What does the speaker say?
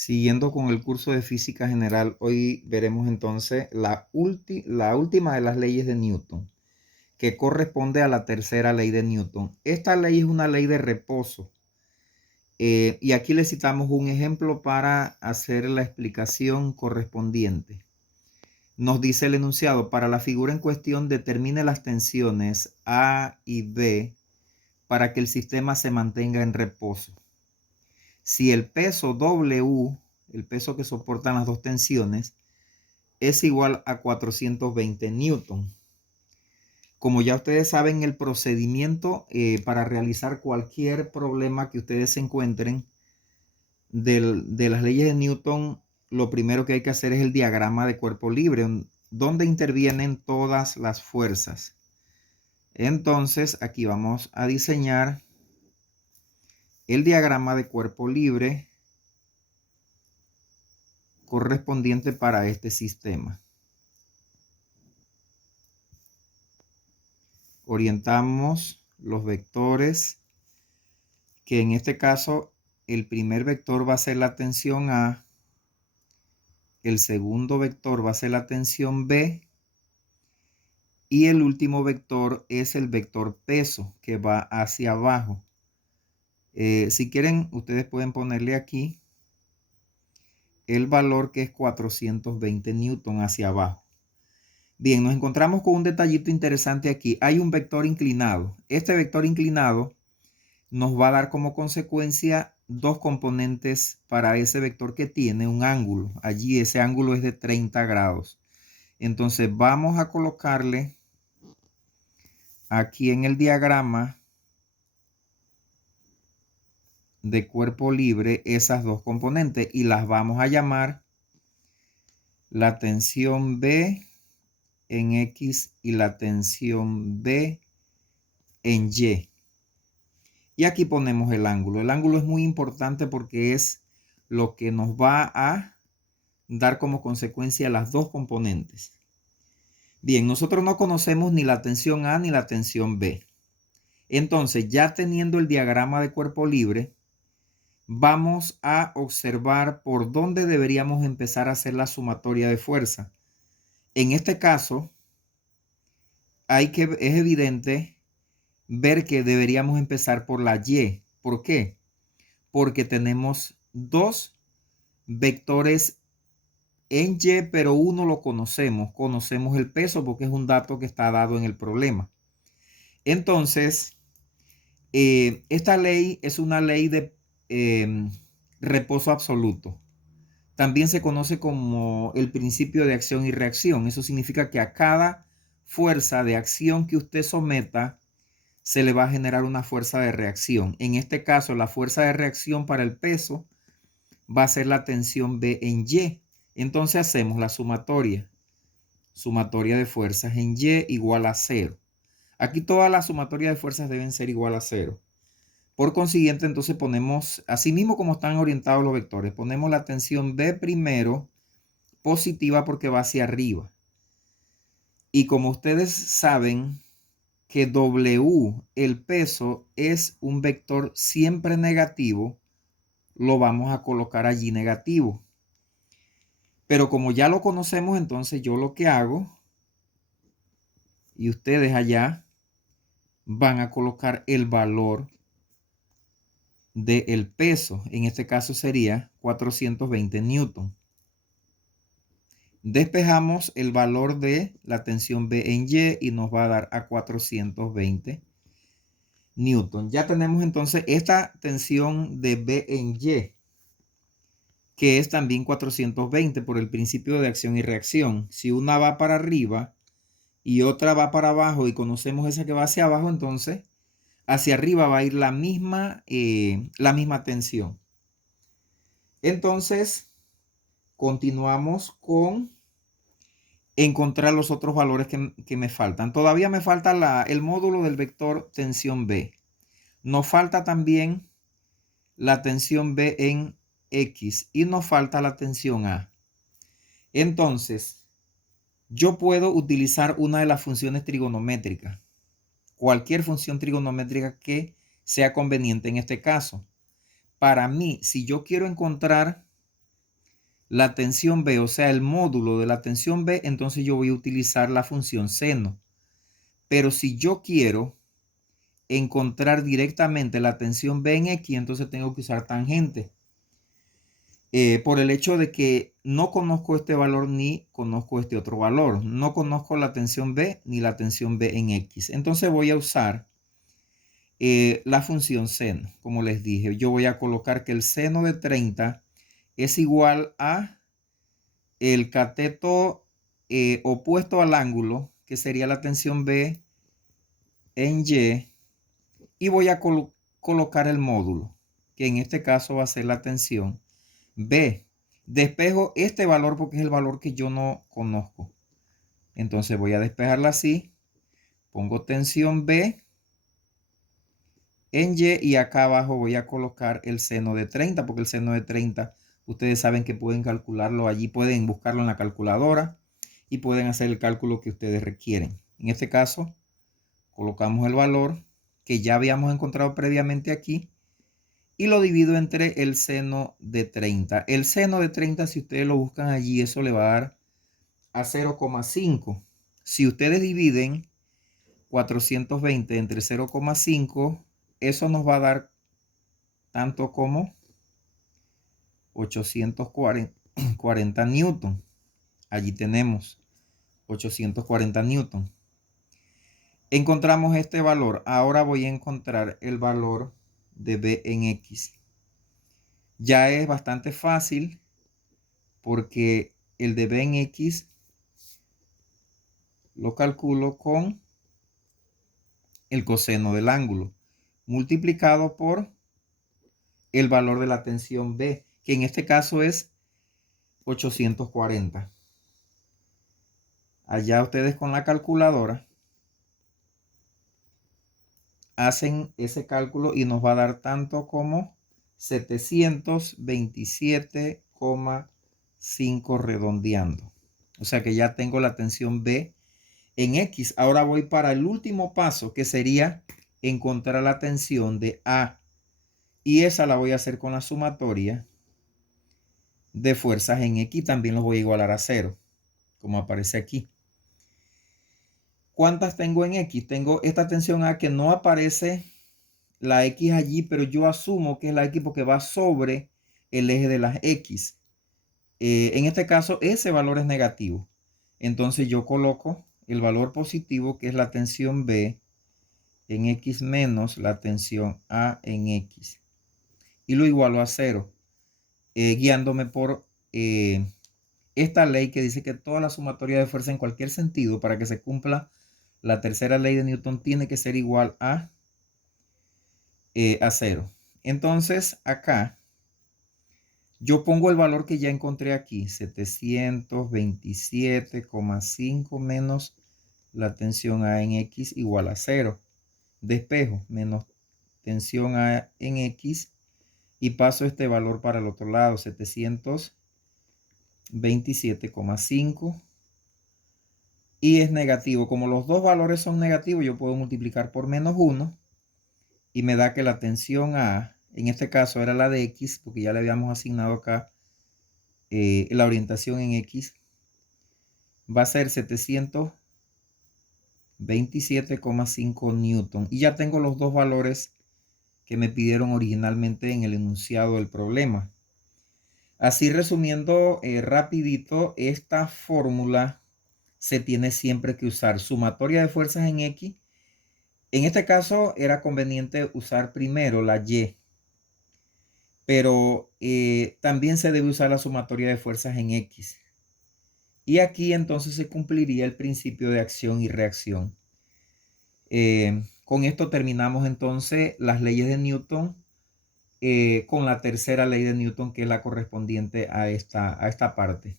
Siguiendo con el curso de física general, hoy veremos entonces la última de las leyes de Newton, que corresponde a la tercera ley de Newton. Esta ley es una ley de reposo. Y aquí le citamos un ejemplo para hacer la explicación correspondiente. Nos dice el enunciado: para la figura en cuestión, determine las tensiones A y B para que el sistema se mantenga en reposo. Si el peso W, el peso que soportan las dos tensiones, es igual a 420 newton. Como ya ustedes saben, el procedimiento para realizar cualquier problema que ustedes se encuentren de las leyes de Newton, lo primero que hay que hacer es el diagrama de cuerpo libre, donde intervienen todas las fuerzas. Entonces, aquí vamos a diseñar el diagrama de cuerpo libre correspondiente para este sistema. Orientamos los vectores, que en este caso el primer vector va a ser la tensión A, el segundo vector va a ser la tensión B y el último vector es el vector peso, que va hacia abajo. Si quieren, ustedes pueden ponerle aquí el valor, que es 420 newton, hacia abajo. Bien, nos encontramos con un detallito interesante aquí. Hay un vector inclinado. Este vector inclinado nos va a dar como consecuencia dos componentes para ese vector que tiene un ángulo. Allí ese ángulo es de 30 grados. Entonces vamos a colocarle aquí en el diagrama de cuerpo libre esas dos componentes y las vamos a llamar la tensión B en X y la tensión B en Y. Y aquí ponemos el ángulo. El ángulo es muy importante porque es lo que nos va a dar como consecuencia las dos componentes. Bien, nosotros no conocemos ni la tensión A ni la tensión B. Entonces, ya teniendo el diagrama de cuerpo libre, vamos a observar por dónde deberíamos empezar a hacer la sumatoria de fuerza. En este caso, es evidente ver que deberíamos empezar por la Y. ¿Por qué? Porque tenemos dos vectores en Y, pero uno lo conocemos. Conocemos el peso porque es un dato que está dado en el problema. Entonces, esta ley es una ley de reposo absoluto. También se conoce como el principio de acción y reacción. Eso significa que a cada fuerza de acción que usted someta, se le va a generar una fuerza de reacción. En este caso, la fuerza de reacción para el peso va a ser la tensión B en Y. Entonces hacemos la sumatoria. Sumatoria de fuerzas en Y igual a 0. Aquí todas las sumatorias de fuerzas deben ser igual a 0. Por consiguiente, entonces ponemos, así mismo como están orientados los vectores, ponemos la tensión B primero positiva porque va hacia arriba. Y como ustedes saben que W, el peso, es un vector siempre negativo, lo vamos a colocar allí negativo. Pero como ya lo conocemos, entonces yo lo que hago, y ustedes allá van a colocar el valor del peso. En este caso sería 420 newton. Despejamos el valor de la tensión B en Y y nos va a dar a 420 newton. Ya tenemos entonces esta tensión de B en Y, que es también 420 por el principio de acción y reacción. Si una va para arriba y otra va para abajo y conocemos esa que va hacia abajo, entonces hacia arriba va a ir la misma tensión. Entonces, continuamos con encontrar los otros valores que me faltan. Todavía me falta el módulo del vector tensión B. Nos falta también la tensión B en X y nos falta la tensión A. Entonces, yo puedo utilizar una de las funciones trigonométricas, cualquier función trigonométrica que sea conveniente en este caso. Para mí, si yo quiero encontrar la tensión B, o sea, el módulo de la tensión B, entonces yo voy a utilizar la función seno. Pero si yo quiero encontrar directamente la tensión B en X, entonces tengo que usar tangente. Por el hecho de que no conozco este valor ni conozco este otro valor. No conozco la tensión B ni la tensión B en X. Entonces voy a usar la función seno. Como les dije, yo voy a colocar que el seno de 30 es igual a el cateto opuesto al ángulo, que sería la tensión B en Y, y voy a colocar el módulo, que en este caso va a ser la tensión B. Despejo este valor porque es el valor que yo no conozco. Entonces voy a despejarla así. Pongo tensión B en Y y acá abajo voy a colocar el seno de 30, porque el seno de 30, ustedes saben que pueden calcularlo allí, pueden buscarlo en la calculadora y pueden hacer el cálculo que ustedes requieren. En este caso, colocamos el valor que ya habíamos encontrado previamente aquí y lo divido entre el seno de 30. El seno de 30, si ustedes lo buscan allí, eso le va a dar a 0,5. Si ustedes dividen 420 entre 0,5, eso nos va a dar tanto como 840 newton. Allí tenemos 840 newton. Encontramos este valor. Ahora voy a encontrar el valor de B en X. Ya es bastante fácil porque el de B en X lo calculo con el coseno del ángulo multiplicado por el valor de la tensión B, que en este caso es 840. Allá ustedes con la calculadora hacen ese cálculo y nos va a dar tanto como 727,5 redondeando. O sea que ya tengo la tensión B en X. Ahora voy para el último paso, que sería encontrar la tensión de A. Y esa la voy a hacer con la sumatoria de fuerzas en X. También los voy a igualar a 0, como aparece aquí. ¿Cuántas tengo en X? Tengo esta tensión A que no aparece la X allí, pero yo asumo que es la X porque va sobre el eje de las X. En este caso, ese valor es negativo. Entonces yo coloco el valor positivo, que es la tensión B en X menos la tensión A en X. Y lo igualo a 0, guiándome por esta ley que dice que toda la sumatoria de fuerza en cualquier sentido, para que se cumpla la tercera ley de Newton, tiene que ser igual a 0. Entonces acá yo pongo el valor que ya encontré aquí, 727,5 menos la tensión A en X igual a 0. Despejo menos tensión A en X y paso este valor para el otro lado, 727,5. Y es negativo. Como los dos valores son negativos, yo puedo multiplicar por menos 1 y me da que la tensión A, en este caso era la de X, porque ya le habíamos asignado acá la orientación en X, va a ser 727,5 newton. Y ya tengo los dos valores que me pidieron originalmente en el enunciado del problema. Así resumiendo rapidito, esta fórmula se tiene siempre que usar. Sumatoria de fuerzas en X. En este caso era conveniente usar primero la Y, pero también se debe usar la sumatoria de fuerzas en X. Y aquí entonces se cumpliría el principio de acción y reacción. Con esto terminamos entonces las leyes de Newton con la tercera ley de Newton, que es la correspondiente a esta parte.